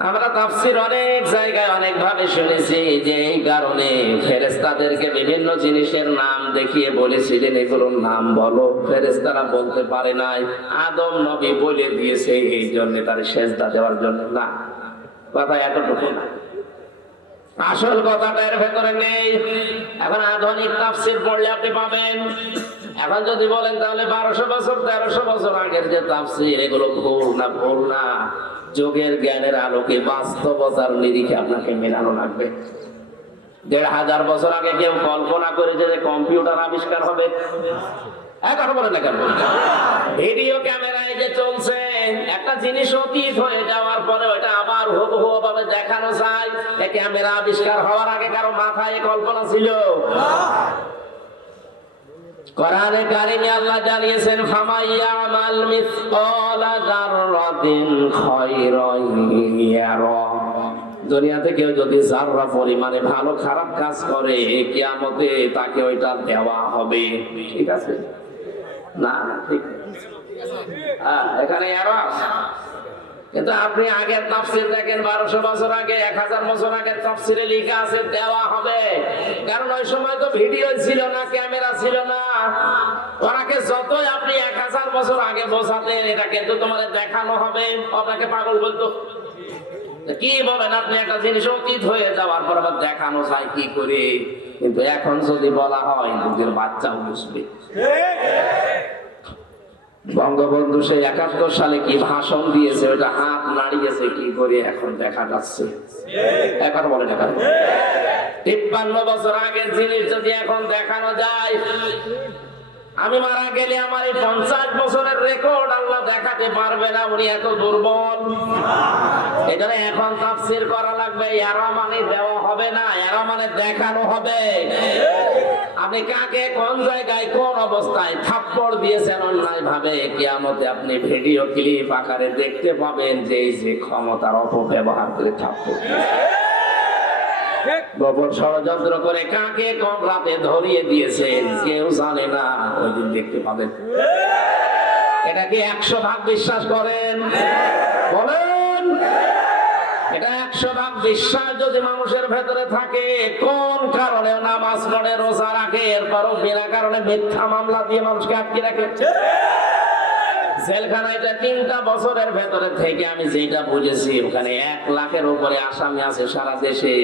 আমরা তাফসীর অনেক জায়গায় অনেক ভাবে শুনেছি যে এই কারণে ফেরেশতাদেরকে বিভিন্ন জিনিসের নাম দেখিয়ে বলেছিলেন এগুলোর নাম বলো, ফেরেশতারা বলতে পারে নাই, আদম নবী বলে দিয়েছে এই জন্য তার সেজদা দেওয়ার জন্য না। কথা এতটুকু না, আসল কথাটা এর ভেতরে নেই। এখন আধুনিক তাফসীর পড়লে আপনি পাবেন। এখন যদি বলেন তাহলে 1200 বছর 1300 বছর আগের যে তাফসীর এগুলো ভুল না, যোগের জ্ঞানের আলোকে বাস্তবতার নিরিখে আপনাকে মেলানো লাগবে। 1500 বছর আগে কেউ কল্পনা করেছে যে কম্পিউটার আবিষ্কার হবে? কথা বলে না কেন? ভিডিও ক্যামেরায় যে চলছে, একটা জিনিস অতীত হয়ে যাওয়ার পরে ওটা আবার হুবহু ভাবে দেখানো যায়। এই ক্যামেরা আবিষ্কার হওয়ার আগে কারো মাথায় কল্পনা ছিল? কোরআনে কারিমে আল্লাহ জানিয়েছেন ফামাইয়ামাল মিসকালা যাররাতিন খায়রান ইয়ারা। দুনিয়াতে কেউ যদি যাররা পরিমাণে ভালো খারাপ কাজ করে কিয়ামতে তাকে ওইটা দেওয়া হবে। ঠিক আছে না? ঠিক এখানে এরা, কিন্তু আপনি আগের তাফসীর দেখেন 1200 বছর আগে 1000 বছর আগের তাফসীরে লেখা আছে দেওয়া হবে। কারণ ওই সময় তো ভিডিও ছিল না, ক্যামেরা ছিল না। ওনাকে যতই আপনি 1000 বছর আগে বোঝাতেন এটা কিন্তু তোমাদের দেখানো হবে, আপনাকে পাগল বলতো। কি বলেন আপনি, একটা জিনিস অতীত হয়ে যাওয়ার পর আবার দেখানো যায় কি করে? কিন্তু এখন যদি বলা হয় দুধের বাচ্চাও বুঝবে। বঙ্গবন্ধু সেই 71 সালে কি ভাষণ দিয়েছে, ওটা হাত নাড়িয়েছে কি করে এখন দেখা যাচ্ছে। এখন বলে দেখা 53 বছর আগের জিনিস যদি এখন দেখানো যায়, আমি মারা গেলে আমার এই 50 বছরের রেকর্ড আল্লাহ দেখাতে পারবে না, উনি এত দুর্বল। এজন্য এখন তাফসীর করা লাগবে। এরা মানে দেওয়া হবে না, এরা মানে দেখানো হবে। আপনি কাকে কোন জায়গায় কোন অবস্থায় থাপ্পড় দিয়েছেন অন্যায় ভাবে, কিয়ামতে আপনি ভিডিও ক্লিপ আকারে দেখতে পাবেন যে এই যে ক্ষমতার অপব্যবহার করে থাপ্পড় গোপন ষড়যন্ত্র করে কাকে কোন রাতে ধরিয়ে দিয়েছেন কেউ জানে না, ওই দিন দেখতে পাবেন। এটা কি 100 ভাগ বিশ্বাস করেন? বলেন। এটা 100 ভাগ বিশ্বাস যদি মানুষের ভেতরে থাকে, কোন কারণে নামাজ পড়ে রোজা রাখে এরপরও বিনা কারণে মিথ্যা মামলা দিয়ে মানুষকে আটকে রাখে। জেলখানায় 3টা বছরের ভেতরে থেকে আমি যেটা বুঝেছি, ওখানে 1 লাখের উপরে আসামি আছে সারা দেশে।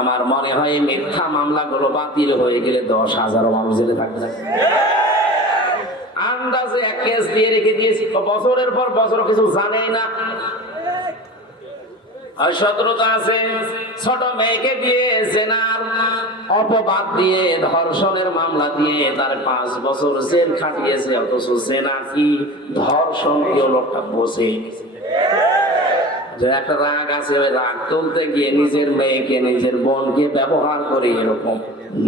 আমার মনে হয় মিথ্যা মামলাগুলো বাতিল হয়ে গেলে 10,000 মানুষ জেলে থাকবে। আন্দাজে 1 কেস দিয়ে রেখে দিয়েছি, বছরের পর বছর কিছু জানেই না। আর শত্রুতা আছে, ছোট মেয়েকে দিয়ে জেনার অপবাদ দিয়ে ধর্ষণের মামলা দিয়ে তার 5 বছর জেল খাটিয়েছে, অথচ জেনা কি ধর্ষণ কেউ লোকটা বসে যে একটা রাগ আছে, ওই রাগ তুলতে গিয়ে নিজের মেয়েকে নিজের বোনকে ব্যবহার করে এরকম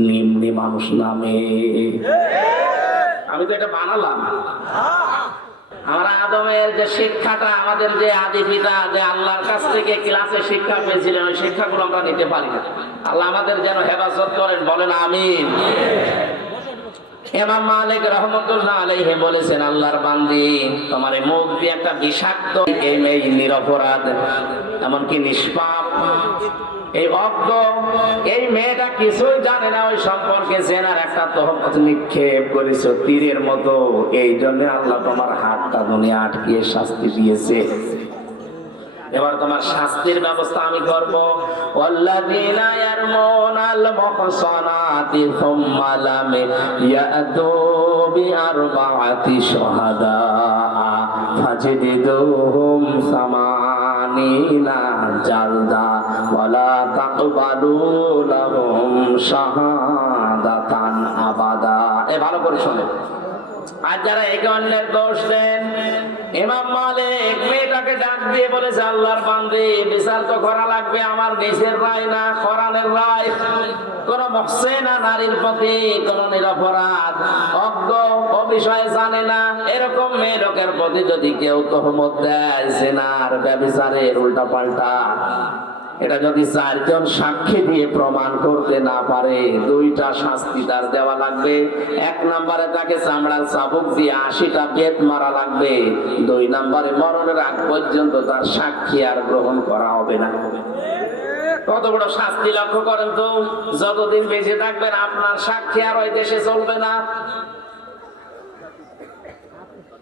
নিম্নি মানুষ নামে। আমি তো এটা বানালাম। আমরা আদমের যে শিক্ষাটা, আমাদের যে আদি পিতা যে আল্লাহর কাছ থেকে ক্লাসে শিক্ষা পেয়েছিলেন, ওই শিক্ষাগুলো আমরা নিতে পারি না। আল্লাহ আমাদের যেন হেফাজত করেন, বলেন আমিন। ইমাম মালিক রাহমাতুল্লাহ আলাইহি বলেছেন, আল্লাহর বান্দি তোমার মুখ দিয়ে একটা বিষাক্ত এই নিরপরাধ এমনকি নিষ্পাপ এই অজ্ঞ এই মেয়েটা কিছুই জানে না ওই সম্পর্কে, জেনার একটা তহমত নিক্ষেপ করেছো তীরের মতো, এই জন্য আল্লাহ তোমার হাতটা দুনিয়া আটকিয়ে শাস্তি দিয়েছে। এবার তোমার শাস্তির ব্যবস্থা আমি করব। ওয়াল্লাযীনা ইয়ারমুনাল মুহসানাতি সুম্মা লাম ইয়াতু বিআরবাআতি শুহাদা ফাজলিদুহুম সামানিনা জালদা ওয়ালা তাকবালু লাহুম শাহাদাতান আবাদা। এ ভালো করে শোনেন। আর যারা একে অন্যের দোষ দেন, ইমাম মালিক মেয়েটাকে ডাক দিয়ে বলেছে, আল্লাহর বান্দী বিচার তো করা লাগবে, আমার দেশের রায় না, কোরআনের রায়। কোন মুহসিনা নারীর প্রতি কোন নিরপরাধ অজ্ঞ ও বিষয়ে জানে না এরকম মেয়ে লোকের প্রতি যদি কেউ তহমত দেয় জিনার ব্যভিচারের উল্টা পাল্টা, এটা যদি 4 জন সাক্ষী দিয়ে প্রমাণ করতে না পারে, 2টা শাস্তি তার দেওয়া লাগবে। 1 নম্বরে তাকে চামড়ার চাবুক দিয়ে 80টা বেত মারা লাগবে। 2 নম্বরে মরণের আগ পর্যন্ত তার সাক্ষী আর গ্রহণ করা হবে না। কত বড় শাস্তি লক্ষ্য করেন তো। যতদিন বেঁচে থাকবেন আপনার সাক্ষী আর ওই দেশে চলবে না।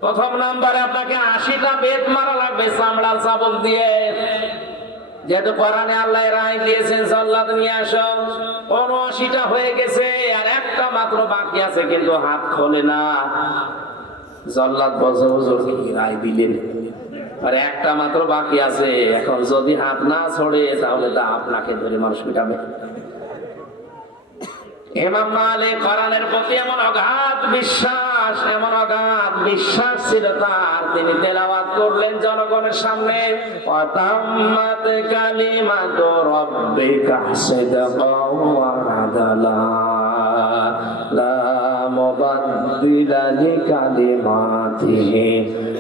প্রথম নম্বরে আপনাকে 80টা বেত মারা লাগবে চামড়ার চাবুক দিয়ে। যেহেতু কোরআনে আল্লাহ রায় দিয়েছেন জল্লাদ নিয়ে আসো, 79টা হয়ে গেছে আর একটা মাত্র বাকি আছে, কিন্তু হাত খোলে না। জল্লাদ বলছে হুজুর কি রায় দিলেন, আর একটা মাত্র বাকি আছে, এখন যদি হাত না ছড়ে তাহলে তা আপনাকে ধরে মানুষ পিটাবে। ইমাম মালিক কোরআনের প্রতি এমন অগাধ বিশ্বাস ছিল তার, তিনি তেলাওয়াত করলেন জনগণের সামনে, ওয়াতাম্মাত কালিমাতু রাব্বিকা সিদকাও ওয়া আদালা লা মুবাদদিলা লিকালিমাতিহি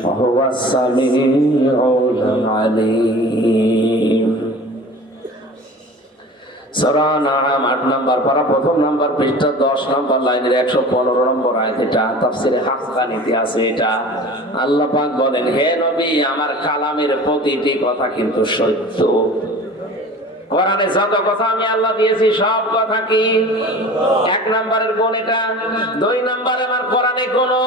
ওয়া হুয়াস সামিউল আলীম। সূরা আনআম 8 নম্বর পারা, প্রথম নম্বর পৃষ্ঠা 10 নম্বর লাইনের 115 নম্বর আয়াত। এটা তাফসীরে হাক্কানীতে আছে। এটা আল্লাহ পাক বলেন, হে নবী, আমার কালামের প্রতিটি কথা কিন্তু সত্য। কোরআনে যত কথা আমি আল্লাহ দিয়েছি সব কথা কি 1 নম্বরের গুণ এটা। 2 নম্বরে আমার কোরআনে কোনো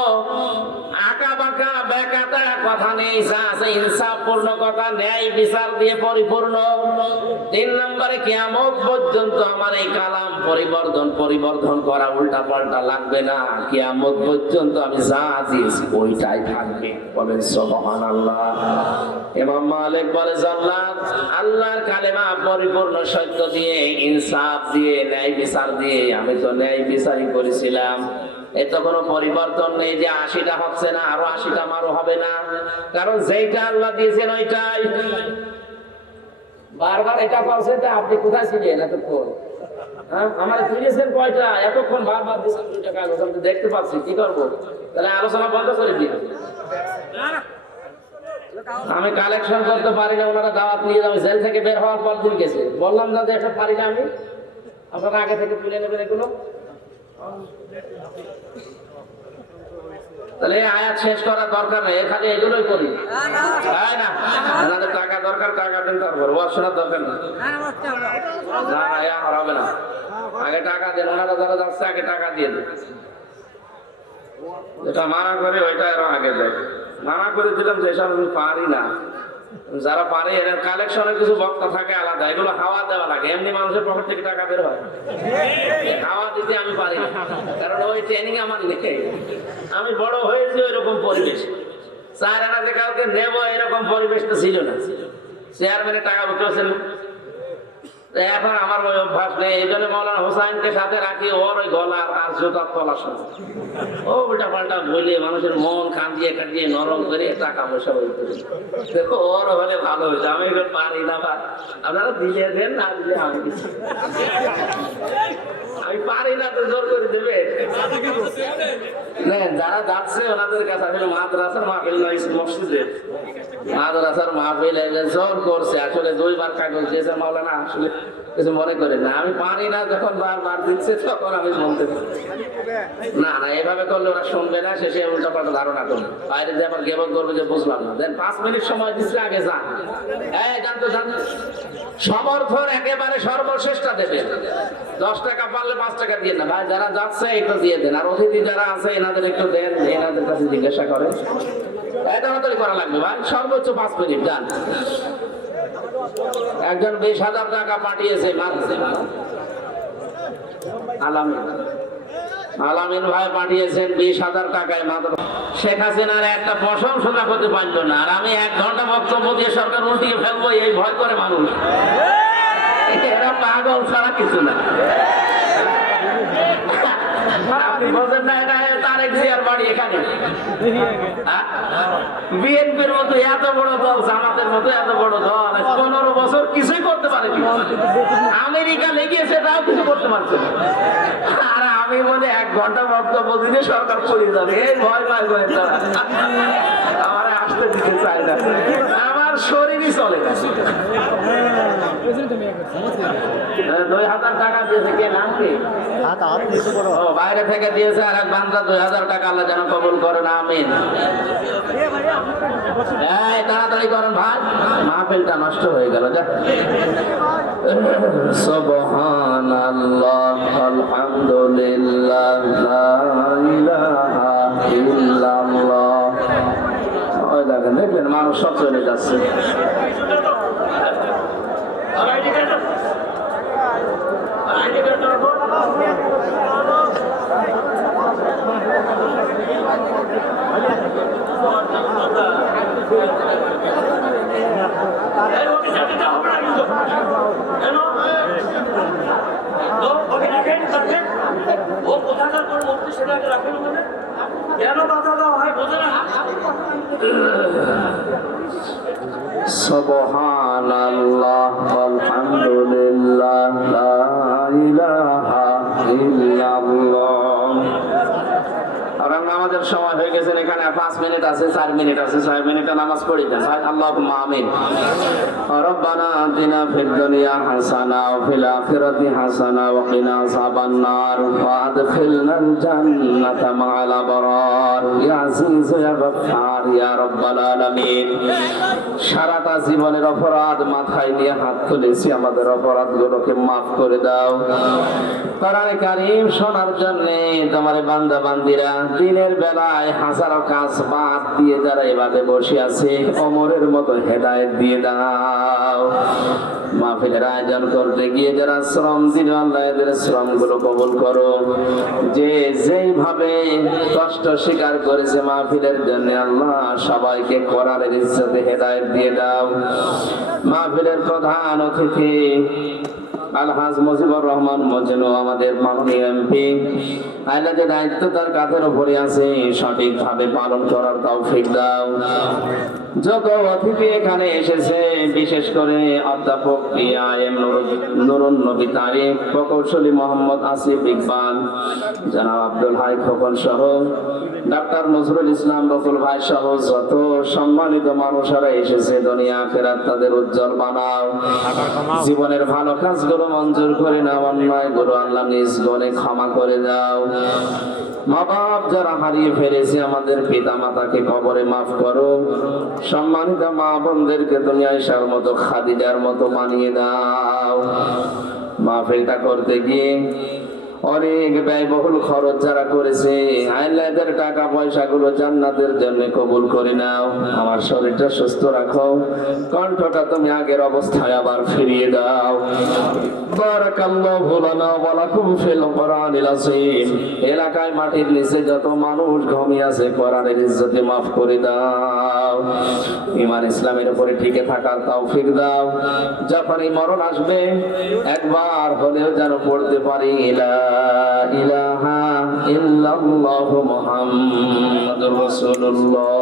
আঁকা বাঁকা বেকাতা কথা নেই, যা আছে ইনসাফপূর্ণ কথা, ন্যায় বিচার দিয়ে পরিপূর্ণ। 3 নম্বরে কিয়ামত পর্যন্ত আমার এই কালাম পরিবর্তন করা, উল্টা পাল্টা লাগবে না। কিয়ামত পর্যন্ত আমি যা দিয়েছি ওইটাই থাকবে। বলেন সুবহানাল্লাহ। ইমাম মালিক বলে, জাল্লাত আল্লাহর কালেমা পরিপূর্ণ সত্য দিয়ে, ইনসাফ দিয়ে, ন্যায় বিচার দিয়ে। আমি তো ন্যায় বিচারই করেছিলাম, এত কোনো পরিবর্তন নেই যে 80টা হচ্ছে না, আরো 80টা মারো হবে না, কারণ যেইটা আল্লাহ দিয়েছেন ওইটাই। বারবার এটা বলছেন, আপনি কোথায় ছিলেন এতক্ষণ? আমার দিয়েছেন কয়টা? এতক্ষণ বারবার দিয়েছেন 2 টাকা, আমি দেখতে পাচ্ছি, কি করবো? তাহলে আলোচনা বন্ধ করে দিন। আমি কালেকশন করতে পারি না, ওনারা দাওয়াত নিয়ে যাবে, জেল থেকে বের হওয়ার পর দিন গেছে, বললাম না যে এটা পারি না আমি, আপনারা আগে থেকে তুলে নেবেন এগুলো। তাহলে আয়াত শেষ করার দরকার নেই, এখানে এগুলোই করি, তাই না? ওনাদের টাকা দরকার, টাকা দেন, তারপর ওয়াজ শোনার দরকার নেই। না আর হবে না, আগে টাকা দেন। ওনারা যারা যাচ্ছে আগে টাকা দিয়ে দেন। যেটা মানা করে ওইটা এর আগে দেয়। মানা করে দিলাম যে এসব আমি পারি না। যারা পারে এর কালেকশনের কিছু বক্তা থাকে আলাদা, এগুলো হাওয়া দেওয়া লাগে। এমনি মানুষের পকেট থেকে টাকা বের হয়, হাওয়া দিতে আমি পারি না, কারণ ওই ট্রেনিং আমার নেই। আমি বড় হয়েছি ওইরকম পরিবেশ, 4 আনা যে কাউকে নেবো এরকম পরিবেশ তো ছিল না। চেয়ারম্যানের টাকা বুঝতেছেন, এখন আমার ওই অভ্যাস নেই। এই জন্য মৌলানা হোসাইনকে সাথে রাখি, ওর ওই গলার আর জুতার তলা শুনে ও উল্টা পাল্টা বলে মানুষের মন কাঁদিয়ে নরম করে টাকা পয়সা বলতে, দেখো ওর হলে ভালো হয়েছে। আমি এগুলো পারি না, আপনারা দিলে দেন, না দিলে আমি দিচ্ছি। আমি পারি না তো জোর করে দেবে। যারা যাচ্ছে ওনাদের কাছে আসলে মাদ্রাসার মাহফিল নয়, মসজিদের মাদ্রাসার মাহফিল জোর করছে। আসলে 2 বার কাগজ দিয়েছে মাওলানা, আসলে কিছু মনে করে না। আমি পারি না, যখন বারবার দিচ্ছে তখন আমি বলতে না, এভাবে করলে ওরা শুনবে না, শেষে উল্টা পাল্টা ধারণা করবে, বাইরে যে আবার গেবত করবে যে বুঝলাম না। দেন 5 মিনিট সময় দিচ্ছে, আগে যান, জানতো সমর্থন একেবারে সর্বশ্রেষ্ঠ দেবে। 10 টাকা পারলে 5 টাকা দিয়ে না ভাই, যারা যাচ্ছে একটু দিয়ে দেন। আর অতিথি যারা আছে এনাদের একটু দেন, এনাদের কাছে জিজ্ঞাসা করেন। তাড়াতাড়ি করা লাগবে ভাই, সর্বোচ্চ 5 মিনিট যান। একজন 20,000 টাকা পাঠিয়েছে আলামিন ভাই পাঠিয়েছেন 20,000 টাকায় মাত্র। শেখ হাসিনার একটা প্রশংসা করতে পারলো না, আর আমি 1 ঘন্টা বক্তব্য দিয়ে সরকার উল্টিয়ে ফেলবো, এই ভয় করে মানুষ। এরা পাগল ছাড়া কিছু না। আপনি বলছেন না এটা তারেক জিয়ার বাড়ি এখানে? বিএনপির মতো এত বড় দল, জামাতের মতো এত বড় দল 15 বছর কিছুই করতে পারেনি। আমেরিকা লেগেছে, তাও কিছু করতে পারছে না। আর আমি বলে 1 ঘন্টা বক্তব্য দিলে সরকার পড়ে যাবে, এই ভয় পাই ভয়। আমার আসতে দিতে চাই না, আমার শরীরই চলে না। 2000 টাকা দিয়েছে, কে নাম কি? ও বাইরে থেকে দিয়েছে আর এক বান্দা 2000 টাকা, আল্লাহ যেন কবুল করেন, আমিন। এই তাড়াতাড়ি করেন ভাই, মাহফিলটা নষ্ট হয়ে গেল। যা সুবহানাল্লাহ আলহামদুলিল্লাহ লা ইলাহা ইল্লাল্লাহ। ওই দেখেন, দেখলেন মানুষ সব চলে যাচ্ছে। সুবহানাল্লাহ আলহামদুলিল্লাহ লা ইলাহা ইল্লাল্লাহ। আর আমাদের সময় হয়ে গেছে, এখানে 5 মিনিট আছে, 4 মিনিট আছে, 6 মিনিটে নামাজ পড়ি দেন। আল্লাহুম্মা আমিন। রব্বানা আতিনা ফিদ দুনিয়া হাসানা ওয়া ফিল আখিরাতি হাসানা ওয়া কিনা আযাবান নার ওয়া আদখিলনাল জান্নাতা মা'আল আবরার ইয়া আজিজ ইয়া গফফার ইয়া রাব্বাল আলামিন। সারাটা জীবনের অপরাধ মাথায় নিয়ে হাত তুলেছি, আমাদের অপরাধগুলোকে মাফ করে দাও। কোরআনে কারীম শোনার জন্য তোমার বান্দা বান্দিরা দিনের বেলায় হাজারো কাজ বাদ দিয়ে যারা এভাবে বসে আছে, ওমরের মতো হেদায়েত দিয়ে দাও। মাহফিলের আয়োজন করতে গিয়ে যারা শ্রম দিল, আল্লাহ এদের শ্রমগুলো কবুল করো। যে যেইভাবে কষ্ট স্বীকার করেছে মাহফিলের জন্য, আল্লাহ সবাইকে কোরআনের ইজ্জতে হেদায়েত দিয়ে দাও। মাহফিলের প্রধান অতিথি আলহাজ মুজিবুর রহমান মজনু, আমাদের মাননীয় এমপি, আল্লাহ যে দায়িত্ব তার কাঁধের উপরে আছে সঠিকভাবে পালন করার তৌফিক দাও। যত অতিথি এখানে এসেছে, বিশেষ করে অধ্যাপক পিআইএম নুরুন নবী তারিক, প্রকৌশলী মোহাম্মদ আসিফ ইকবাল, জনাব আব্দুল হাই খোকন সহ ডাক্তার নজরুল ইসলাম বকুল ভাই সহ যত সম্মানিত মানুষেরা এসেছে, দুনিয়া আখিরাত তাদের উজ্জ্বল বানাও। জীবনের ভালো কাজগুলো মঞ্জুর করে নাও, অন্যায়গুলো আল্লাহ নিজ গুণে ক্ষমা করে দাও। মা বাপ যারা হারিয়ে ফেলেছে, আমাদের পিতা মাতাকে কবরে মাফ করো। সম্মানিত মা বোনদেরকে দুনিয়া আয়েশার মতো, খাদিজার মতো বানিয়ে দাও। মাহফিলটা করতে গিয়ে অনেক ব্যয়বহুল খরচ যারা করেছে, আল্লাহ এদের টাকা পয়সাগুলো জান্নাতের জন্য কবুল করে নাও। আমার শরীরটা সুস্থ রাখো, কণ্ঠটা তুমি আগের অবস্থায় আবার ফিরিয়ে দাও। বারাকাল্লাহু লানা ওয়া লাকুম ফিল কোরআনিল আযীম। এলাকায় মাটির নিচে যত মানুষ ঘুমিয়ে আছে, কোরআনের ইজ্জতে মাফ করে দাও। ঈমান ইসলামের উপরে টিকে থাকার তৌফিক দাও। যখনই মরণ আসবে, একবার হলেও যেন পড়তে পারি লা ইলাহা ইল্লাল্লাহু মুহাম্মাদুর রাসূলুল্লাহ।